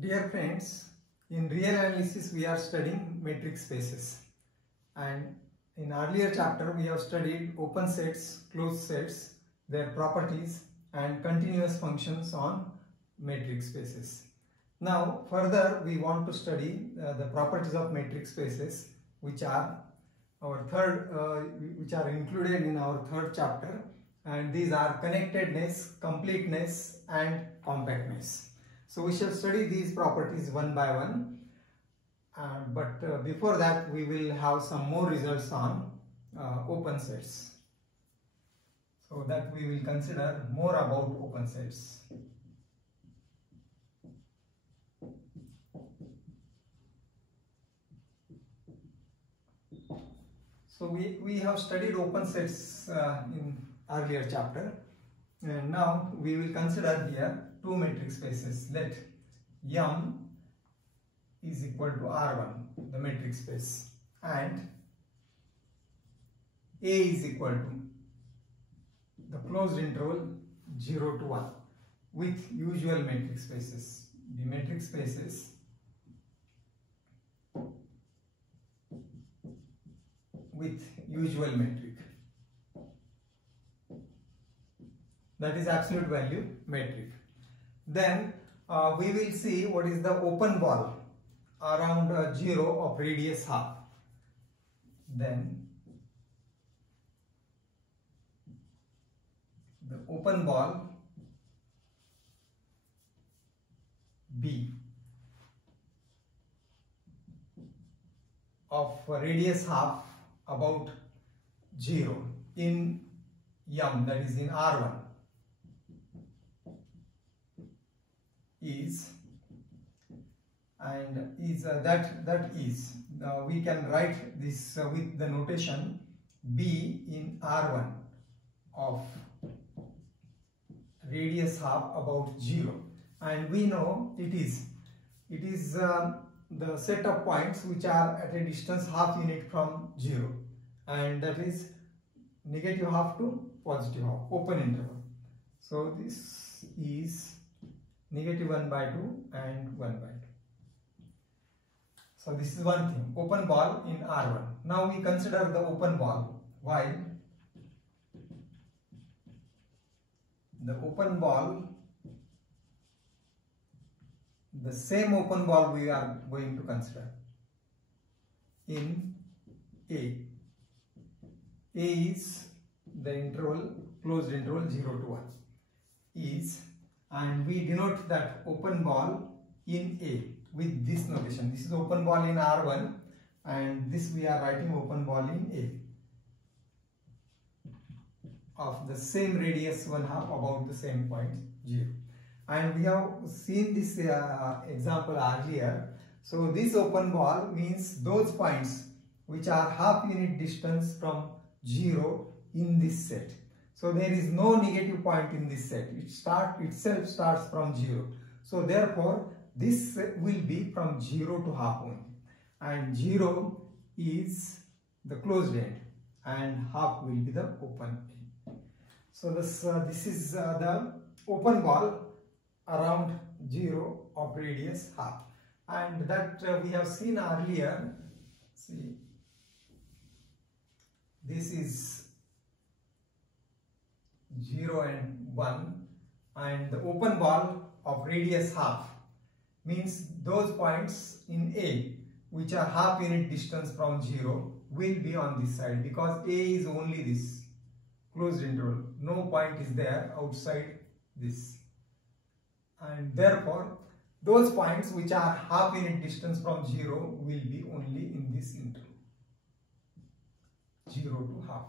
Dear friends, in real analysis we are studying matrix spaces, and in earlier chapter we have studied open sets, closed sets, their properties and continuous functions on matrix spaces. Now further we want to study the properties of matrix spaces, which are which are included in our third chapter, and these are connectedness, completeness and compactness. So we shall study these properties one by one, but before that we will have some more results on open sets, so that we will consider more about open sets. So we have studied open sets in earlier chapter, and now we will consider here two matrix spaces. Let M is equal to R1, the matrix space, and A is equal to the closed interval 0 to 1 with usual matrix spaces. The matrix spaces with usual metric, that is absolute value metric. Then we will see what is the open ball around 0 of radius half. Then the open ball B of radius half about 0 in M, that is in R1, is, and is that is, we can write this with the notation B in R1 of radius half about 0, and we know it is the set of points which are at a distance half unit from 0, and that is negative half to positive half, open interval. So this is negative 1 by 2 and 1 by 2. So this is one thing, open ball in R1. Now we consider the open ball, while the open ball, the same open ball we are going to consider in A. A is the interval, closed interval 0 to 1 is, and we denote that open ball in A with this notation. This is open ball in R1, and this we are writing open ball in A of the same radius 1/2 about the same point 0. And we have seen this example earlier. So this open ball means those points which are half unit distance from 0 in this set. So there is no negative point in this set. It itself starts from 0. So therefore this will be from 0 to half only, and 0 is the closed end and half will be the open end. So this is the open ball around 0 of radius half, and that we have seen earlier. See, this is 0 and 1, and the open ball of radius half means those points in A which are half unit distance from 0 will be on this side, because A is only this closed interval, no point is there outside this, and therefore those points which are half unit distance from 0 will be only in this interval 0 to half.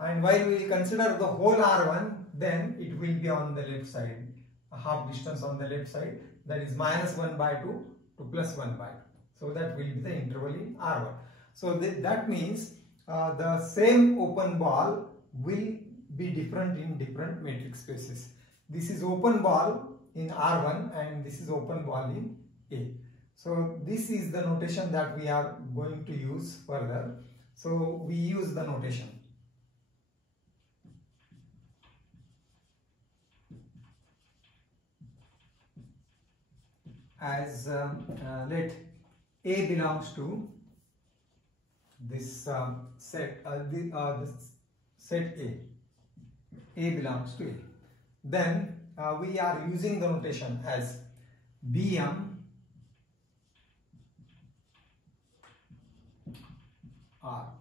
And while we will consider the whole R1, then it will be on the left side, a half distance on the left side, that is minus 1 by 2 to plus 1 by 2. So that will be the interval in R1. So that means the same open ball will be different in different matrix spaces. This is open ball in R1 and this is open ball in A. So this is the notation that we are going to use further. So we use the notation. as let A belongs to this set, this set A. A belongs to A. Then we are using the notation as Bm R.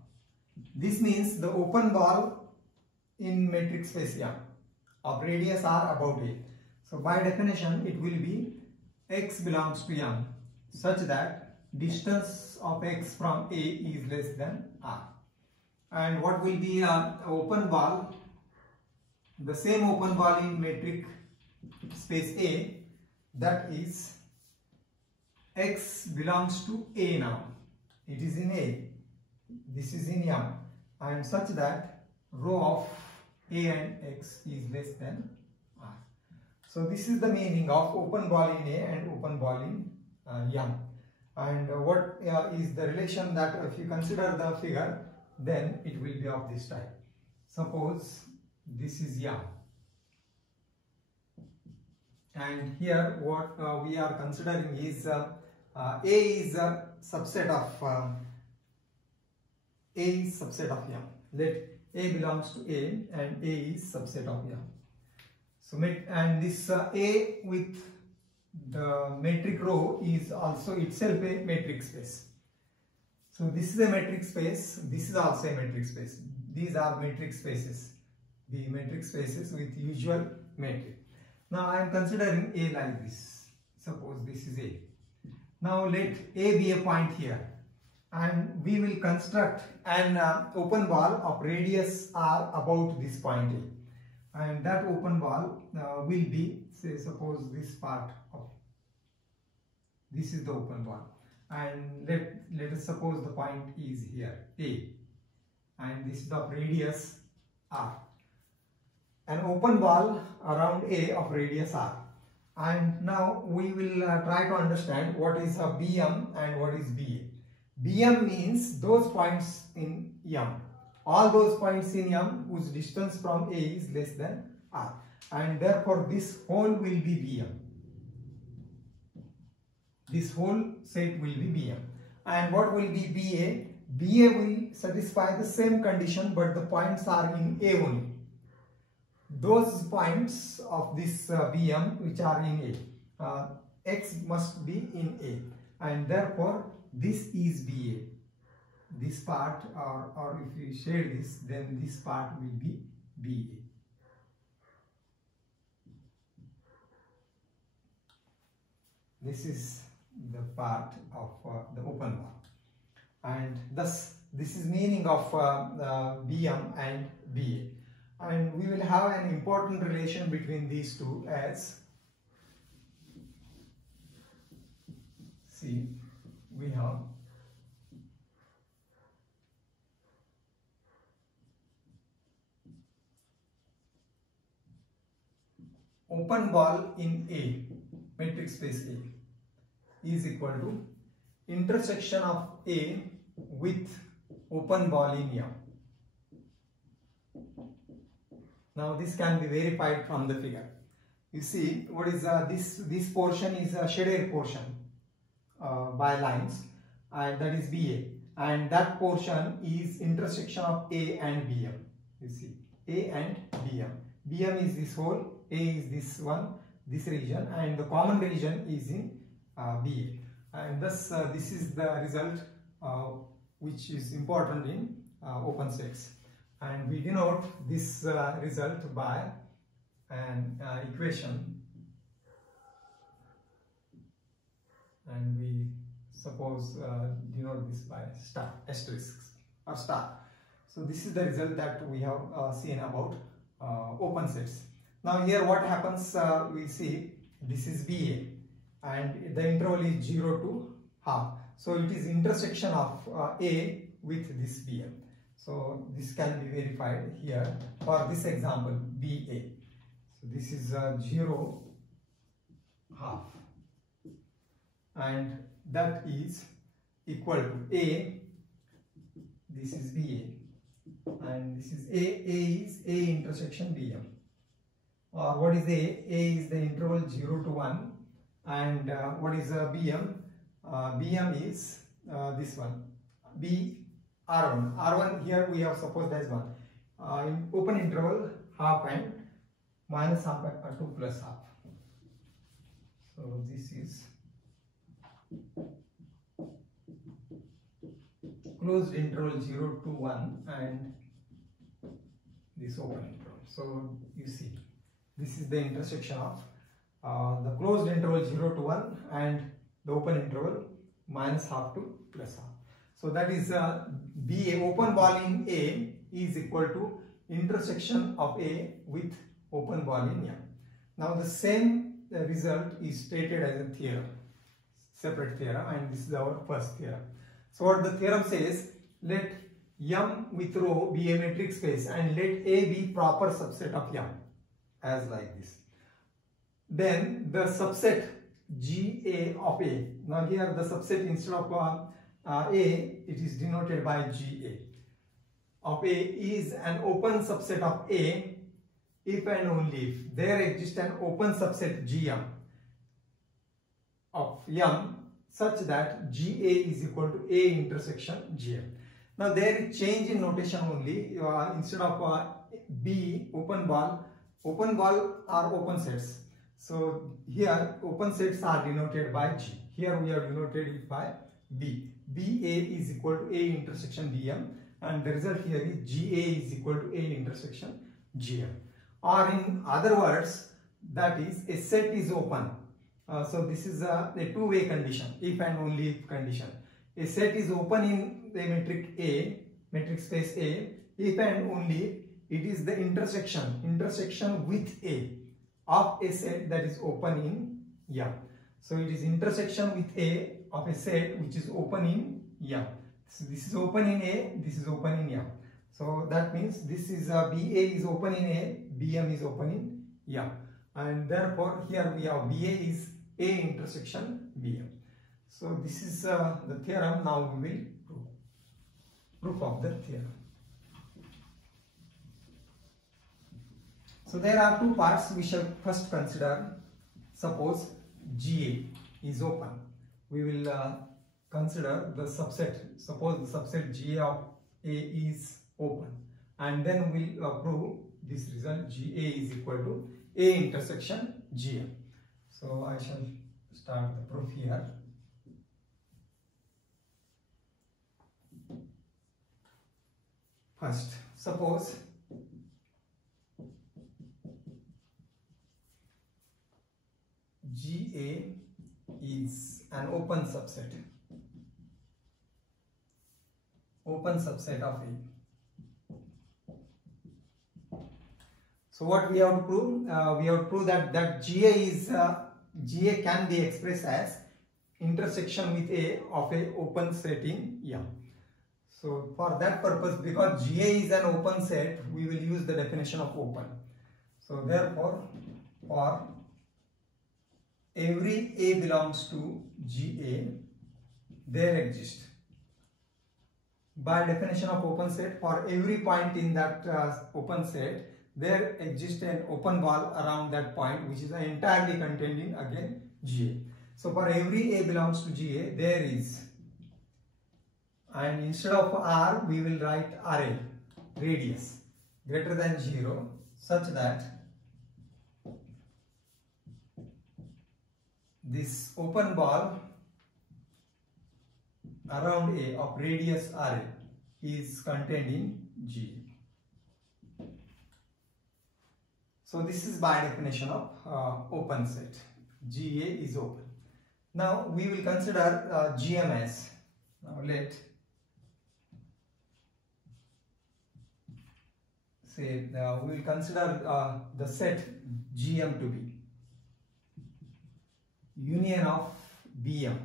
This means the open ball in metric space M of radius R about A. So by definition it will be x belongs to M such that distance of x from A is less than R. And what will be an open ball? The same open ball in metric space A, that is x belongs to A now. It is in A. This is in M, and such that rho of A and x is less than R. So this is the meaning of open ball in A and open ball in M. And what is the relation that if you consider the figure, then it will be of this type. Suppose this is M, and here what we are considering is A is a subset of M. Let A belongs to A and A is subset of M. So and this A with the metric row is also itself a metric space. So this is a metric space, this is also a metric space. These are metric spaces, the metric spaces with usual metric. Now I am considering A like this. Suppose this is A. Now let A be a point here, and we will construct an open ball of radius R about this point A. And that open ball will be, say, suppose this part of this is the open ball, and let us suppose the point is here A, and this is the radius R. An open ball around A of radius R. And now we will try to understand what is a BM and what is BA. BM means those points in M. All those points in M whose distance from A is less than R. And therefore this whole will be BM. This whole set will be BM. And what will be BA? BA will satisfy the same condition, but the points are in A only. Those points of this BM which are in A, X must be in A, and therefore this is BA. This part, or if we shade this, then this part will be BA. This is the part of the open ball, and thus this is meaning of BM and BA. And we will have an important relation between these two as, see, we have open ball in A, metric space A, is equal to intersection of A with open ball in M. Now this can be verified from the figure. You see, what is this portion is a shaded portion by lines, and that is BA, and that portion is intersection of A and BM. You see, A and BM. BM is this whole, A is this one, this region, and the common region is in BA. And thus this is the result which is important in open sets. And we denote this result by an equation, and we suppose denote this by star, asterisks or star. So this is the result that we have seen about open sets. Now here what happens, we see this is BA and the interval is 0 to half. So it is intersection of A with this BM. So this can be verified here for this example BA. So this is 0 half, and that is equal to A. This is BA, and this is A. A is A intersection BM. Or what is A? A is the interval 0 to 1, And what is BM? BM is this one, B R1. R1 here we have supposed as 1. In open interval half and minus half and 2 plus half. So this is closed interval 0 to 1 and this open interval. So you see this is the intersection of the closed interval 0 to 1 and the open interval minus half to plus half. So that is BA, open ball in A is equal to intersection of A with open ball in M. Now the same result is stated as a theorem, separate theorem, and this is our first theorem. So what the theorem says, let M with rho be a metric space and let A be proper subset of M, as like this. Then the subset GA of A. Now here the subset instead of A, it is denoted by GA. Of A is an open subset of A if and only if there exists an open subset GM of M such that GA is equal to A intersection GM. Now there is change in notation only. Instead of B, open ball are open sets. So here open sets are denoted by G. Here we have denoted it by B. BA is equal to A intersection BM, and the result here is GA is equal to A intersection GM. Or in other words, that is a set is open. So this is a two-way condition, if and only if condition. A set is open in the metric space A, if and only it is the intersection with A of a set that is open in M. So it is intersection with A of a set which is open in M. So this is open in A, this is open in M. So that means this is BA is open in A, BM is open in M. And therefore here we have BA is A intersection BM. So this is the theorem. Now we will proof of the theorem. So there are two parts we shall first consider. Suppose GA is open. We will consider the subset. Suppose the subset GA of A is open, and then we will prove this result GA is equal to A intersection GM. So I shall start the proof here. First, suppose GA is an open subset of A. So what we have to prove? We have to prove that GA can be expressed as intersection with A of a open set in M. So for that purpose, because GA is an open set, we will use the definition of open. So therefore, for every A belongs to GA, there exists, by definition of open set, for every point in that open set, there exists an open ball around that point which is entirely contained in again GA. So for every A belongs to GA, there is, and instead of R we will write RA, radius greater than 0, such that this open ball around A of radius RA is contained in GA. So this is by definition of open set. GA is open. Now we will consider GMS. Now let say we will consider the set GM to be union of BM,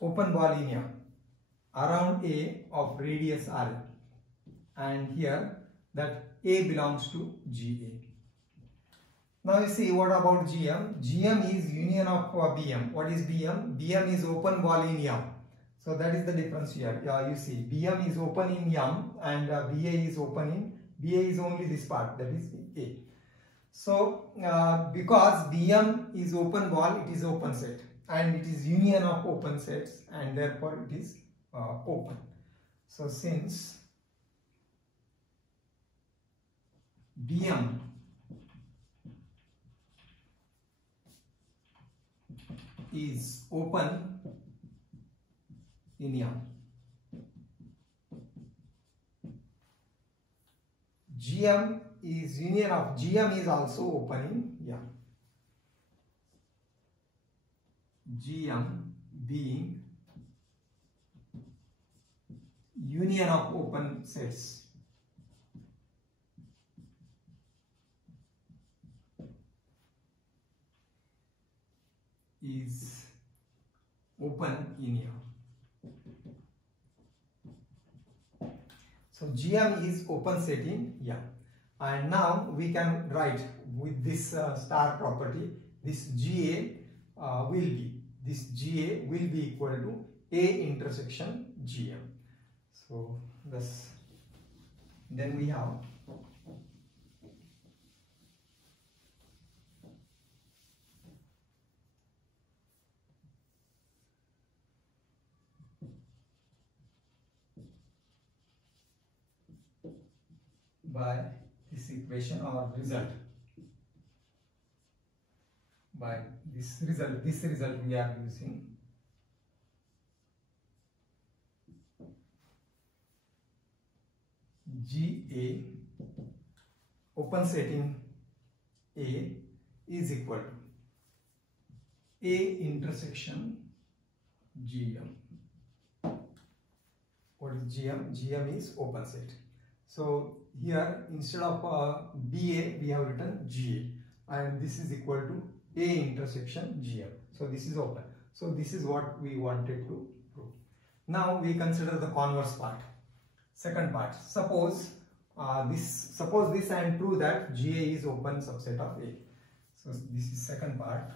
open ball in M, around A of radius RA, and here that A belongs to GA. Now you see, what about GM? GM is union of BM. What is BM? BM is open ball in M. So that is the difference here. You see, BM is open in M and BA is open in, BA is only this part, that is A. So because Bm is open ball, it is open set and it is union of open sets and therefore it is open. So since Bm is open in M, Gm is union of Gm is also open in M. Gm being union of open sets is open in M. So Gm is open set in M. And now we can write with this star property, this Ga will be equal to A intersection Gm. So thus then we have by this equation or result, by this result we are using Ga open setting A is equal to A intersection Gm. What is Gm? Gm is open set. So here instead of Ba we have written Ga and this is equal to A intersection Gm. So this is open. So this is what we wanted to prove. Now we consider the converse part. Second part. Suppose this and prove that Ga is open subset of A. So this is second part.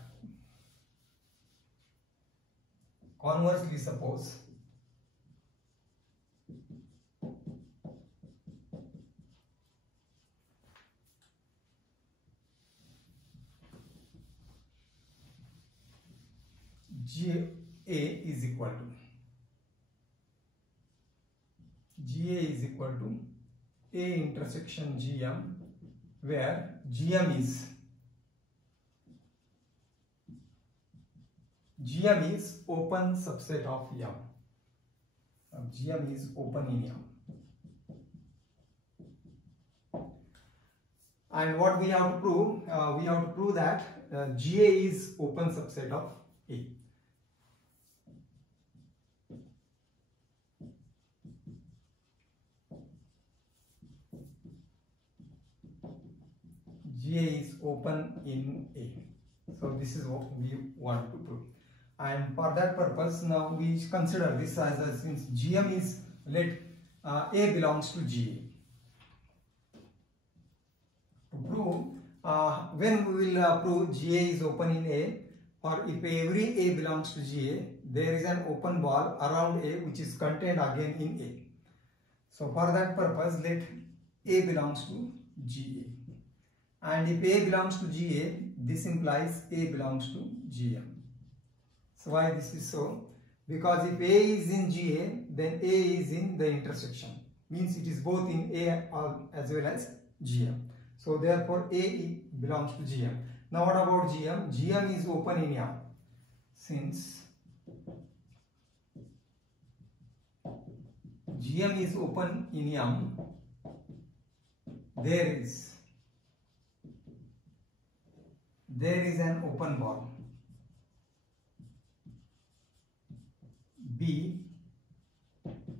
Conversely, suppose Ga is equal to A intersection Gm, where Gm is open subset of M. Gm is open in M. And what we have to prove? We have to prove that Ga is open subset of A. Ga is open in A. So this is what we want to prove. And for that purpose, now we consider this as since Gm is, let A belongs to Ga. To prove, when we will prove Ga is open in A, or if every A belongs to Ga, there is an open ball around A which is contained again in A. So for that purpose, let A belongs to Ga. And if A belongs to Ga, this implies A belongs to Gm. So why this is so? Because if A is in Ga, then A is in the intersection. Means it is both in A as well as Gm. So therefore A belongs to Gm. Now what about Gm? Gm is open in M. Since Gm is open in M, there is an open ball B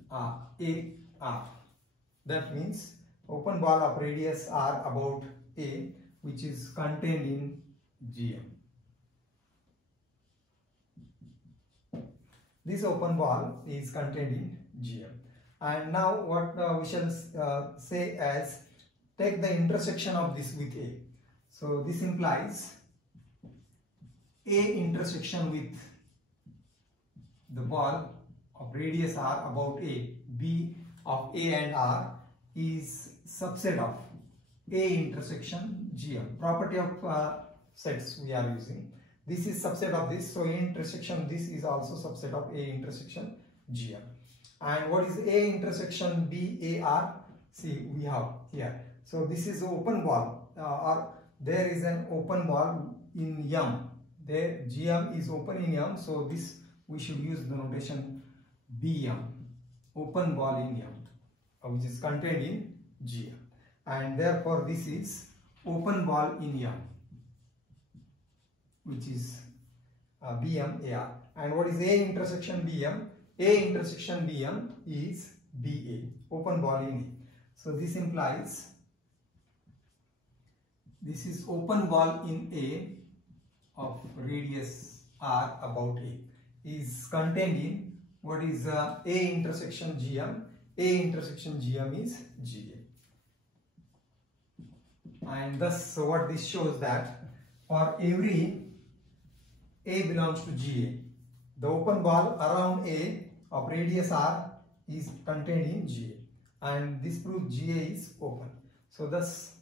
R A R. That means open ball of radius R about A, which is contained in Gm. This open ball is contained in Gm. And now what we shall say as take the intersection of this with A. So this implies A intersection with the ball of radius R about A, B of A and R is subset of A intersection GM. Property of sets we are using. This is subset of this, so A intersection this is also subset of A intersection GM. And what is A intersection BAR? See, we have here. So this is open ball, or there is an open ball in M. There GM is open in M, so this we should use the notation BM, open ball in M, which is contained in GM. And therefore this is open ball in M, which is BM AR. And what is A intersection BM? A intersection BM is BA, open ball in A. So this implies this is open ball in A of radius R about A is contained in what is A intersection GM. A intersection GM is GA. And thus what this shows that for every A belongs to GA, the open ball around A of radius R is contained in GA, and this proves GA is open. So thus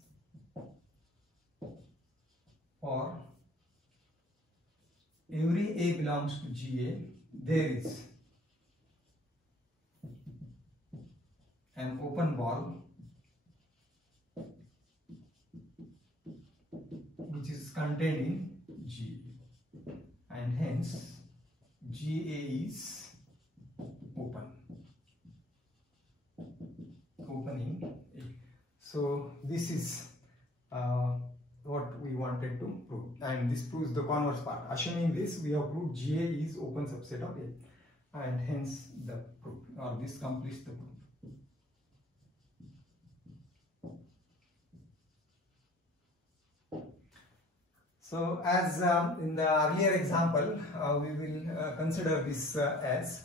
for every A belongs to GA, there is an open ball which is contained in GA, and hence GA is opening A. So this is what we wanted to prove, and this proves the converse part. Assuming this, we have proved GA is open subset of A, and hence the proof, or this completes the proof. So as in the earlier example, we will consider this as,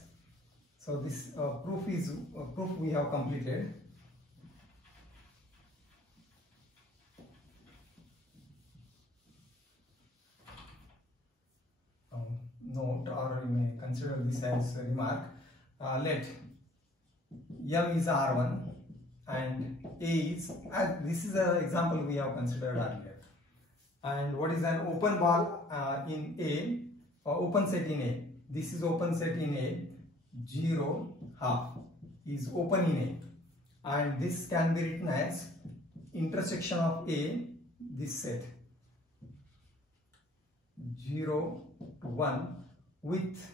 so this proof is proof we have completed. Note, or you may consider this as a remark. Let M is R1 and A is, this is an example we have considered earlier. And what is an open ball in A, or open set in A? This is open set in A, 0, half is open in A, and this can be written as intersection of A, this set 0 to 1 with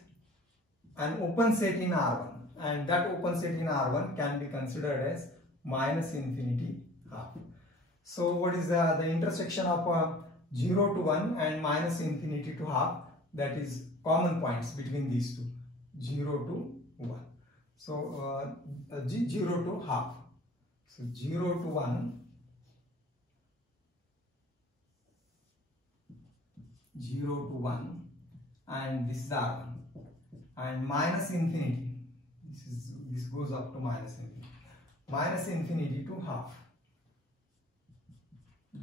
an open set in R1, and that open set in R1 can be considered as minus infinity half. So what is the intersection of 0 to 1 and minus infinity to half? That is common points between these two, 0 to 1. So 0 to half. So 0 to 1, 0 to 1, and this is R1, and minus infinity, this goes up to minus infinity to half,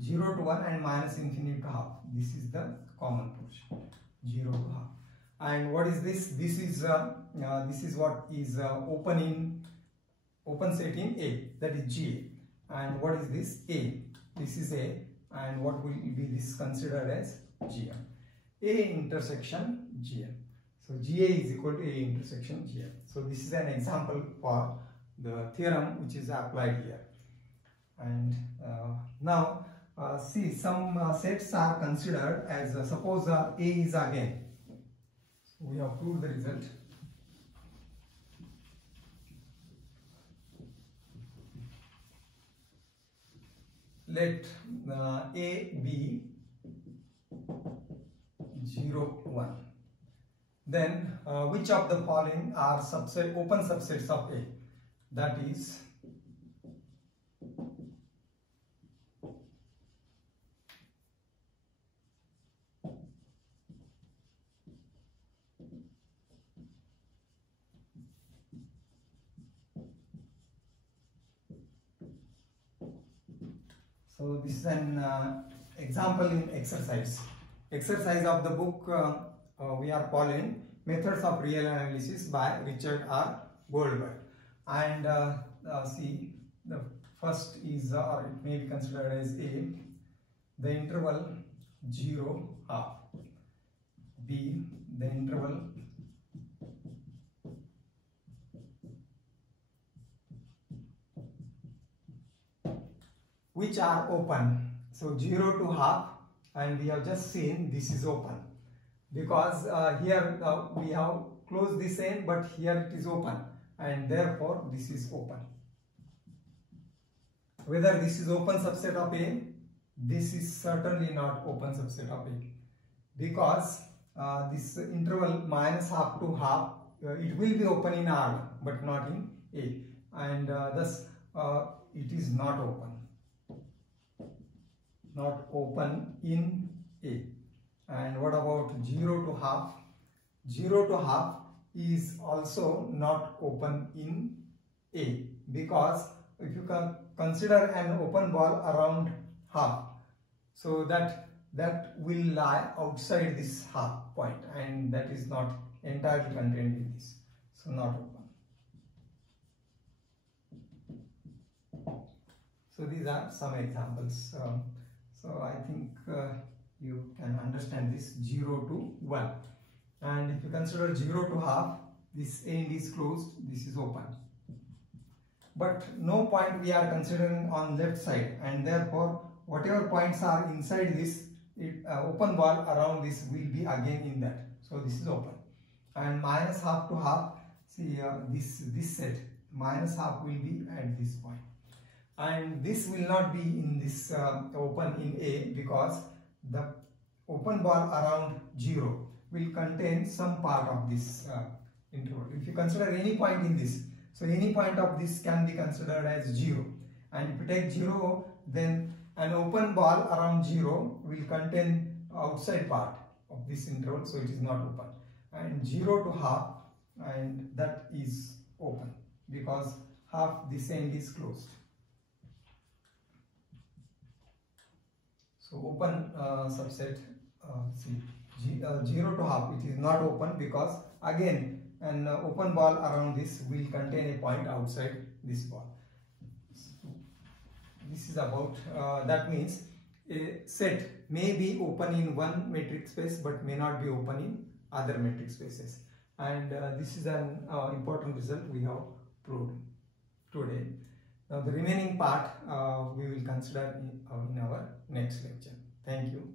0 to 1 and minus infinity to half. This is the common portion, 0 to half. And what is this? This is what is open set in A, that is GA. And what is this? A. This is A, and what will be this considered as GM? A intersection GM. So GA is equal to A intersection GM. So this is an example for the theorem which is applied here. And now see, some sets are considered as suppose A is again. So we have proved the result. Let A be 0, 1. Then which of the following are open subsets of A? That is so this is an example in exercise of the book we are following Methods of Real Analysis by Richard R. Goldberg. And see, the first is, or it may be considered as A, the interval 0 half, B the interval which are open. So 0 to half, and we have just seen this is open because here we have closed this end, but here it is open, and therefore this is open. Whether this is open subset of A, this is certainly not open subset of A, because this interval minus half to half, it will be open in R but not in A, and thus it is not open in A. And what about 0 to half? 0 to half is also not open in A, because if you can consider an open ball around half, so that will lie outside this half point, and that is not entirely contained in this, so not open. So these are some examples. So I think you can understand this 0 to 1. And if you consider 0 to half, this end is closed, this is open. But no point we are considering on left side, and therefore whatever points are inside this open ball around this will be again in that. So this is open. And minus half to half, see this set minus half will be at this point. And this will not be in this open in A, because the open ball around 0 will contain some part of this interval. If you consider any point in this, so any point of this can be considered as 0. And if you take 0, then an open ball around 0 will contain outside part of this interval, so it is not open. And 0 to half, and that is open, because half this end is closed. So open subset, 0 to half, it is not open, because again an open ball around this will contain a point outside this ball. So this is about, that means a set may be open in one metric space but may not be open in other metric spaces. And this is an important result we have proved today. Now the remaining part we will consider in our next lecture. Thank you.